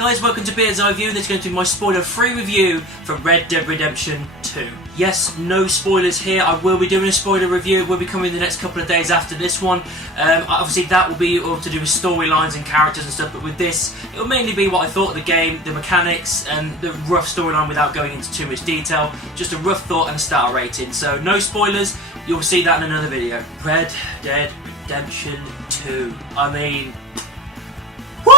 guys, welcome to Beard's Eye View. This is going to be my spoiler-free review for Red Dead Redemption 2. Yes, no spoilers here. I will be doing a spoiler review. It will be coming in the next couple of days after this one. Obviously that will be all to do with storylines and characters and stuff, but with this, it will mainly be what I thought of the game, the mechanics, and the rough storyline without going into too much detail. Just a rough thought and a star rating. So no spoilers, you'll see that in another video. Red Dead Redemption 2. I mean... woo!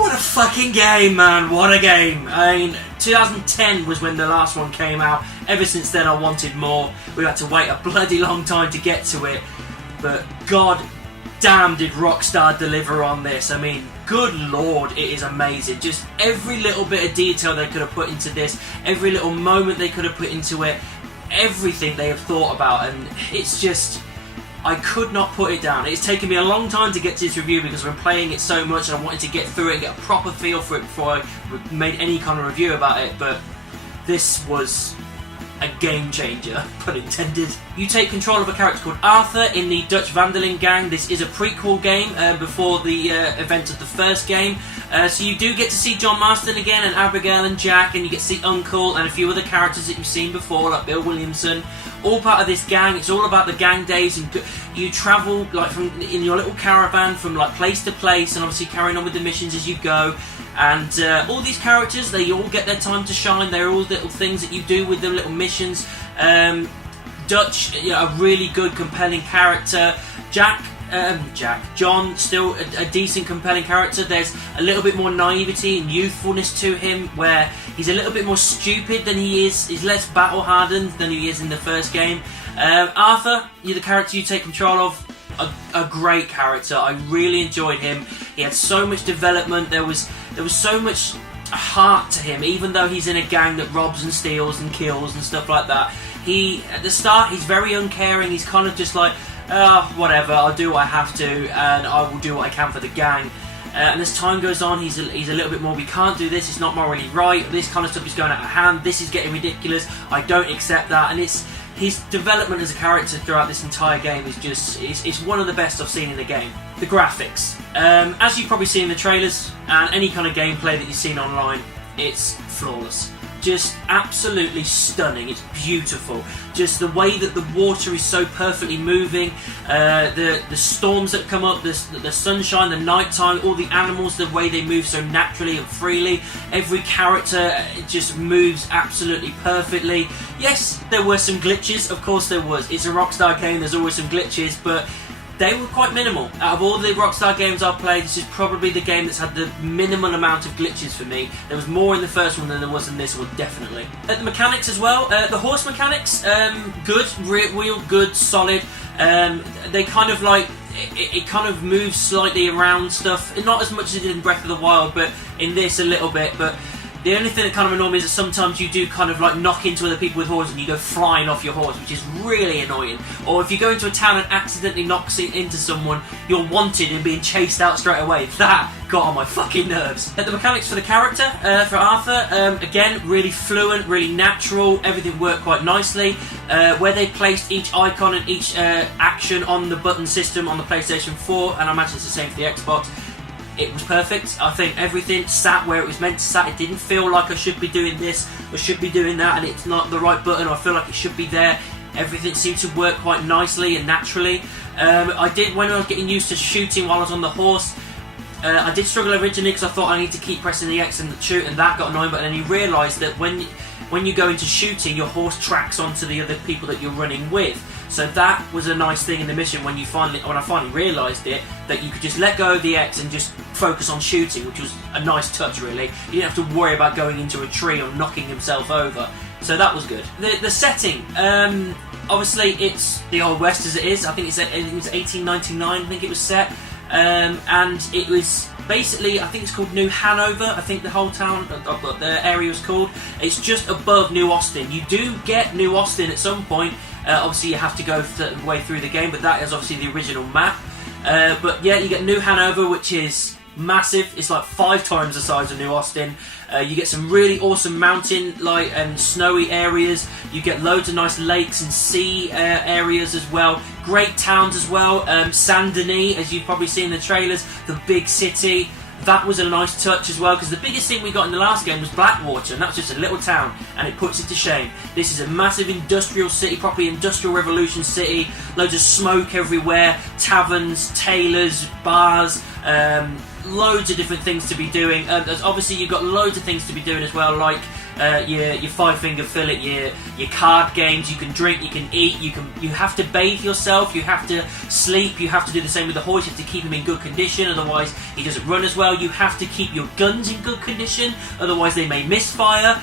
What a fucking game, man! What a game! I mean, 2010 was when the last one came out. Ever since then, I wanted more. We had to wait a bloody long time to get to it. But god damn, did Rockstar deliver on this. I mean, good lord, it is amazing. Just every little bit of detail they could have put into this, every little moment they could have put into it, everything they have thought about, and it's just... I could not put it down. It's taken me a long time to get to this review because I've been playing it so much and I wanted to get through it and get a proper feel for it before I made any kind of review about it, but this was a game changer, pun intended. You take control of a character called Arthur in the Dutch Van der Linde gang. This is a prequel game before the event of the first game. So you do get to see John Marston again, and Abigail and Jack, and you get to see Uncle and a few other characters that you've seen before, like Bill Williamson. All part of this gang. It's all about the gang days, and you travel like in your little caravan from like place to place, and obviously carrying on with the missions as you go. And all these characters, they all get their time to shine. They're all little things that you do with the little missions. Dutch, you know, a really good, compelling character. John, still a decent, compelling character. There's a little bit more naivety and youthfulness to him, where he's a little bit more stupid than he is. He's less battle-hardened than he is in the first game. Arthur, you're the character you take control of. A great character. I really enjoyed him. He had so much development. There was so much heart to him, even though he's in a gang that robs and steals and kills and stuff like that. At the start, he's very uncaring. He's kind of just like, whatever, I'll do what I have to, and I will do what I can for the gang. And as time goes on, he's a little bit more, we can't do this, it's not morally right, this kind of stuff is going out of hand, this is getting ridiculous, I don't accept that. And it's his development as a character throughout this entire game is just, it's one of the best I've seen in the game. The graphics. As you've probably seen in the trailers, and any kind of gameplay that you've seen online, it's flawless. Just absolutely stunning. It's beautiful. Just the way that the water is so perfectly moving, the storms that come up, the sunshine, the nighttime, all the animals, the way they move so naturally and freely. Every character just moves absolutely perfectly. Yes, there were some glitches. Of course there was. It's a Rockstar game. There's always some glitches, but they were quite minimal. Out of all the Rockstar games I've played, this is probably the game that's had the minimal amount of glitches for me. There was more in the first one than there was in this one, definitely. The mechanics as well. The horse mechanics, good, real good, solid. They kind of like, it kind of moves slightly around stuff. Not as much as it did in Breath of the Wild, but in this a little bit. But the only thing that kind of annoys me is that sometimes you do kind of like knock into other people with horses and you go flying off your horse, which is really annoying. Or if you go into a town and accidentally knock into someone, you're wanted and being chased out straight away. That got on my fucking nerves. The mechanics for the character, for Arthur, again, really fluent, really natural, everything worked quite nicely. Where they placed each icon and each action on the button system on the PlayStation 4, and I imagine it's the same for the Xbox, it was perfect. I think everything sat where it was meant to sat. It didn't feel like I should be doing this or should be doing that and it's not the right button, or I feel like it should be there. Everything seemed to work quite nicely and naturally. I did, when I was getting used to shooting while I was on the horse, I did struggle originally because I thought I need to keep pressing the X and shoot, and that got annoying, but then you realise that when you go into shooting, your horse tracks onto the other people that you're running with. So that was a nice thing in the mission when I finally realised it, that you could just let go of the X and just focus on shooting, which was a nice touch really. You didn't have to worry about going into a tree or knocking himself over. So that was good. The setting, obviously it's the Old West as it is. I think it was 1899, I think it was set. And it was basically, I think it's called New Hanover, I think the whole town, the area was called. It's just above New Austin. You do get New Austin at some point. Obviously you have to go the way through the game, but that is obviously the original map. But yeah, you get New Hanover, which is massive. It's like 5 times the size of New Austin. You get some really awesome mountain and snowy areas. You get loads of nice lakes and sea areas as well. Great towns as well. Saint Denis, as you've probably seen in the trailers, the big city. that was a nice touch as well, because the biggest thing we got in the last game was Blackwater, and that was just a little town, and it puts it to shame. This is a massive industrial city, properly industrial revolution city, loads of smoke everywhere, taverns, tailors, bars, loads of different things to be doing. Obviously you've got loads of things to be doing as well, like your five-finger fillet, your card games. You can drink, you can eat, you have to bathe yourself, you have to sleep, you have to do the same with the horse. You have to keep him in good condition, otherwise he doesn't run as well. You have to keep your guns in good condition, otherwise they may misfire.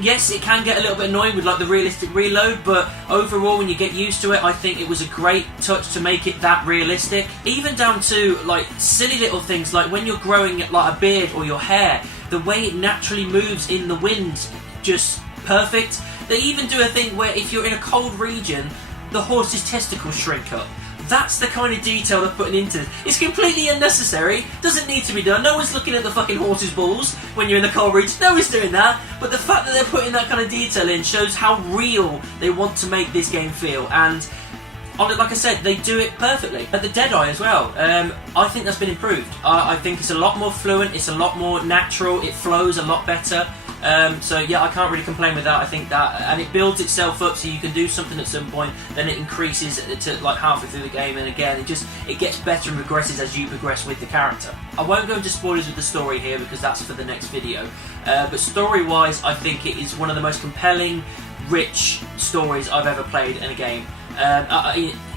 Yes, it can get a little bit annoying with like the realistic reload, but overall when you get used to it, I think it was a great touch to make it that realistic. Even down to like silly little things like when you're growing like a beard or your hair, the way it naturally moves in the wind, just perfect. They even do a thing where if you're in a cold region, the horse's testicles shrink up. That's the kind of detail they're putting into this. It's completely unnecessary, doesn't need to be done. No one's looking at the fucking horse's balls when you're in the cold region, no one's doing that. But the fact that they're putting that kind of detail in shows how real they want to make this game feel. And like I said, they do it perfectly. But the Deadeye as well, I think that's been improved. I think it's a lot more fluent, it's a lot more natural, it flows a lot better. So yeah, I can't really complain with that. I think that, and it builds itself up so you can do something at some point, then it increases to like halfway through the game, and again it gets better and regresses as you progress with the character. I won't go into spoilers with the story here because that's for the next video, but story wise I think it is one of the most compelling, rich stories I've ever played in a game.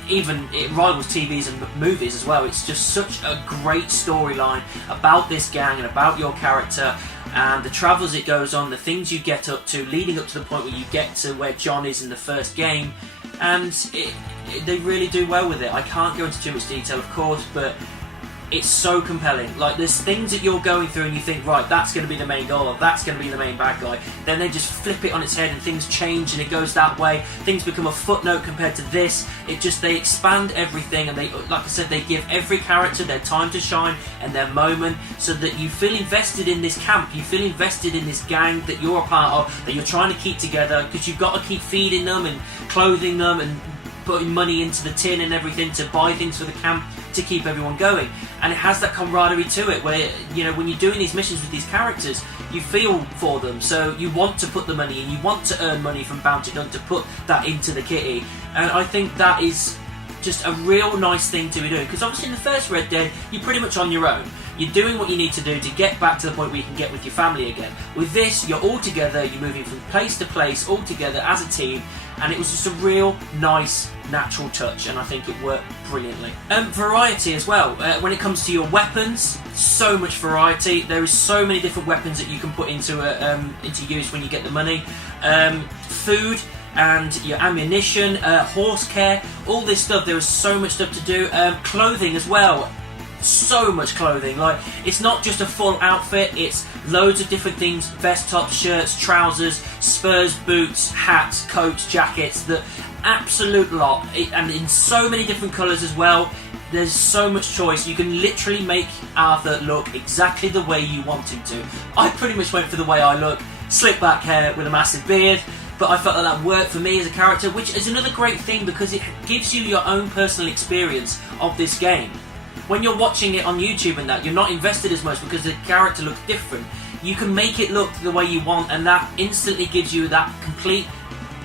Even it rivals TVs and movies as well. It's just such a great storyline about this gang and about your character and the travels it goes on, the things you get up to, leading up to the point where you get to where John is in the first game, and they really do well with it. I can't go into too much detail, of course, but it's so compelling. Like, there's things that you're going through and you think, right, that's going to be the main goal, or that's going to be the main bad guy. Then they just flip it on its head and things change and it goes that way. Things become a footnote compared to this. They expand everything, and they, like I said, they give every character their time to shine and their moment, so that you feel invested in this camp, you feel invested in this gang that you're a part of, that you're trying to keep together, because you've got to keep feeding them and clothing them and putting money into the tin and everything to buy things for the camp to keep everyone going. And it has that camaraderie to it where, you know, when you're doing these missions with these characters, you feel for them, so you want to put the money in, you want to earn money from Bounty Hunt to put that into the kitty. And I think that is just a real nice thing to be doing, because obviously in the first Red Dead you're pretty much on your own. You're doing what you need to do to get back to the point where you can get with your family again. With this, you're all together, you're moving from place to place, all together as a team, and it was just a real nice, natural touch, and I think it worked brilliantly. Variety as well. When it comes to your weapons, so much variety. There is so many different weapons that you can put into use when you get the money. Food and your ammunition, horse care, all this stuff. There is so much stuff to do. Clothing as well. So much clothing. Like, it's not just a full outfit, it's loads of different things: vest tops, shirts, trousers, spurs, boots, hats, coats, jackets, the absolute lot, and in so many different colours as well. There's so much choice. You can literally make Arthur look exactly the way you want him to. I pretty much went for the way I look, slick back hair with a massive beard, but I felt that worked for me as a character, which is another great thing because it gives you your own personal experience of this game. When you're watching it on YouTube and that, you're not invested as much because the character looks different. You can make it look the way you want, and that instantly gives you that complete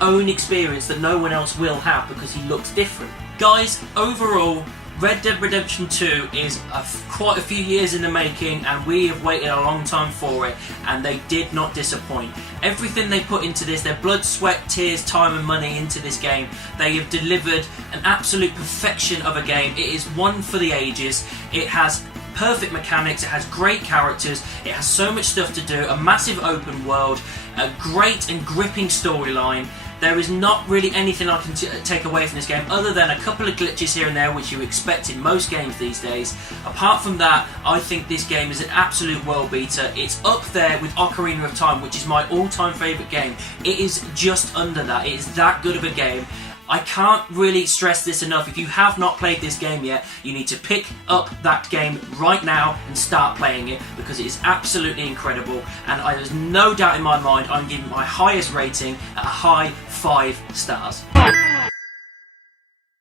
own experience that no one else will have because he looks different. Guys, overall, Red Dead Redemption 2 is quite a few years in the making, and we have waited a long time for it, and they did not disappoint. Everything they put into this, their blood, sweat, tears, time and money into this game, they have delivered an absolute perfection of a game. It is one for the ages. It has perfect mechanics, it has great characters, it has so much stuff to do, a massive open world, a great and gripping storyline. There is not really anything I can take away from this game other than a couple of glitches here and there, which you expect in most games these days. Apart from that, I think this game is an absolute world beater. It's up there with Ocarina of Time, which is my all-time favourite game. It is just under that. It is that good of a game. I can't really stress this enough. If you have not played this game yet, you need to pick up that game right now and start playing it, because it is absolutely incredible, and there's no doubt in my mind I'm giving my highest rating at a high 5 stars.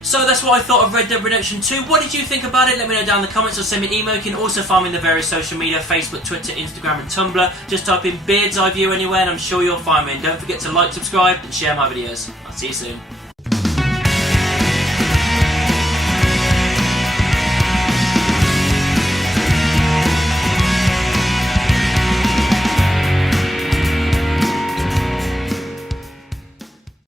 So that's what I thought of Red Dead Redemption 2. What did you think about it? Let me know down in the comments or send me an email. You can also find me in the various social media, Facebook, Twitter, Instagram and Tumblr. Just type in Beard's Eye View anywhere and I'm sure you'll find me. And don't forget to like, subscribe and share my videos. I'll see you soon.